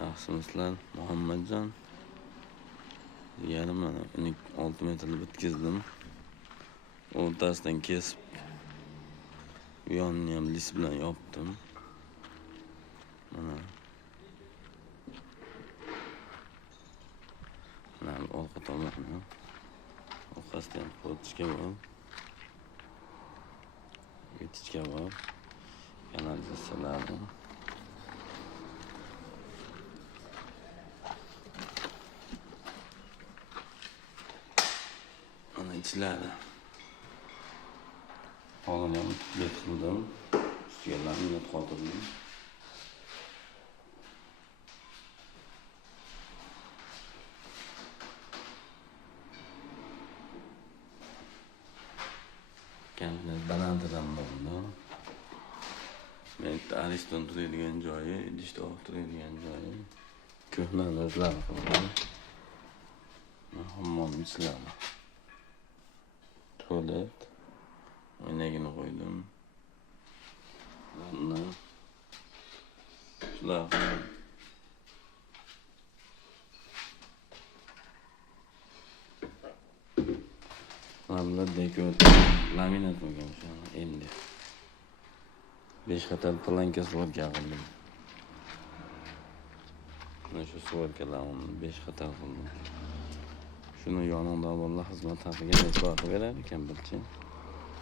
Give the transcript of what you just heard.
Yaxshimisizlar, Muhammadjon. Yarim mana 6 metrli bitkizdim. O'rtasidan kesib, bu yonini ham lis bilan yopdim. Mana orqa tomoni. Orqasida ham potichka bor. Vitichka bor. Kanalizatsiyalari. Mana ichlari. Hozir ham bekildim. Ustiga laminat qotirdim. Kamplar balandidan bo'ldi. Menga Ariston turadigan joyi, idishda turadigan joyi. Ko'hnalar o'zlari qildim. Hammom ichlari. Tualet. Oynagini qo'ydim. Vanna. Shular. Mana dekor laminat bo'lgan shu endi. 5 qator plankasi bor qildim. Mana shu suvatkalarni 5 qator qildim. Shuni yonida bolalar xizmat haqiga e'tibor berar ekan bilchi.